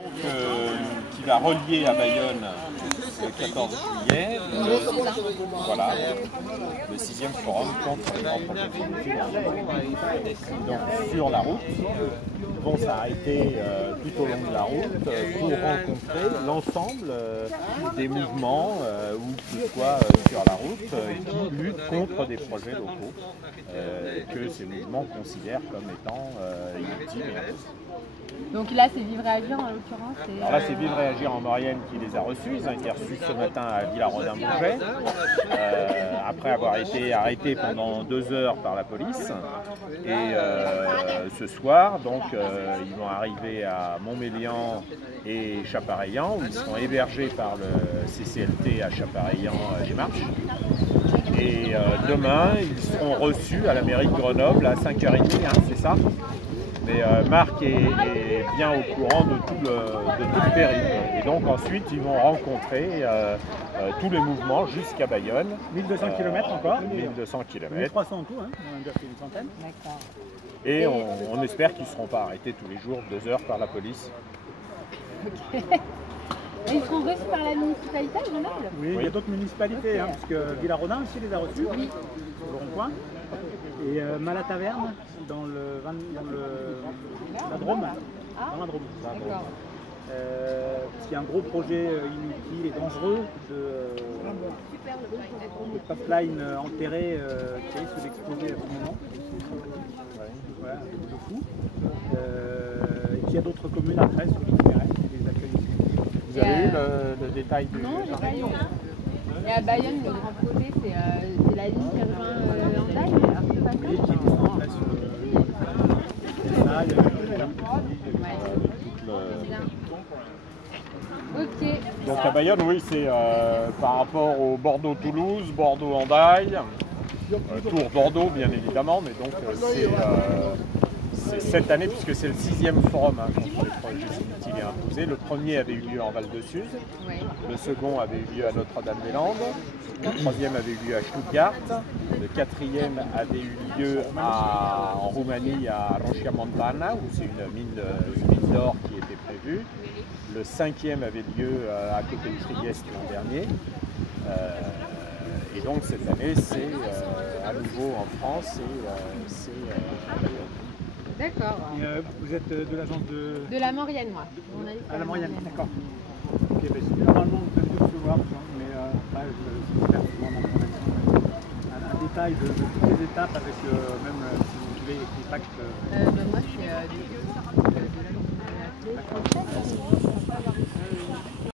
Qui va relier à Bayonne le 14 juillet, voilà, le 6e forum contre les grands projets financiers. Donc sur la route, ils vont s'arrêter tout au long de la route pour rencontrer l'ensemble des mouvements, ou que ce soit sur la route, qui luttent contre des projets locaux que ces mouvements considèrent comme étant inutiles et impossibles. Donc là, c'est Vivre et Agir en l'occurrence. Alors là, c'est Vivre et Agir en Maurienne qui les a reçus. Ils ont été reçus ce matin à Villarodin-Bourget, après avoir été arrêtés pendant 2 heures par la police. Et ce soir, donc, ils vont arriver à Montmélian et Chapareillan, où ils seront hébergés par le CCLT à Chapareillan-les-Marches. Et demain, ils seront reçus à la mairie de Grenoble à 5h30, hein, c'est ça? Mais Marc est bien au courant de tout le périple. Et donc ensuite, ils vont rencontrer tous les mouvements jusqu'à Bayonne. 1200 km encore. 1200 km. 1300 en tout, hein, on a déjà fait une centaine. D'accord. Et on espère qu'ils ne seront pas arrêtés tous les jours, 2 heures par la police. Ok. Et ils seront reçus par la municipalité de Grenoble? Oui, il y a d'autres municipalités, hein, parce que Villarodin aussi les a reçus, oui. au rond-point. Et Malataverne, dans la Drôme. Ah, dans la Drôme. d'accord. Parce qu'il y a un gros projet inutile et dangereux de pipeline enterré qui risque d'exploser à tout moment. Voilà, de fou. Et puis il y a d'autres communes après sur l'itinéraire qui les accueillent ici. Vous avez eu le détail du... Non, j'ai pas eu. Et à Bayonne, le grand projet, c'est la ligne qui rejoint Andaille. Alors, c'est pas ça? Oui, qui est en place il y a Ok. Donc à Bayonne, oui, c'est par rapport au Bordeaux-Toulouse, Bordeaux-Andaille, Tours-Bordeaux bien évidemment, mais donc c'est cette année puisque c'est le 6e forum contre les projets inutiles et imposés. Le premier avait eu lieu en Val-de-Suz, le second avait eu lieu à Notre-Dame-des-Landes, le troisième avait eu lieu à Stuttgart, le quatrième avait eu lieu en Roumanie à Roșia Montana, où c'est une mine d'or qui était prévue. Le 5e avait lieu à côté de Trieste l'an dernier. Et donc cette année, c'est à nouveau en France et c'est à Bayonne. D'accord. Vous êtes de l'agence de... De la Maurienne, moi. À la Maurienne, d'accord. Ok, ben, normalement, vous devez recevoir, mais après, je vais faire un détail de toutes les étapes avec même si vous voulez les pactes. Moi, je suis de l'agence de la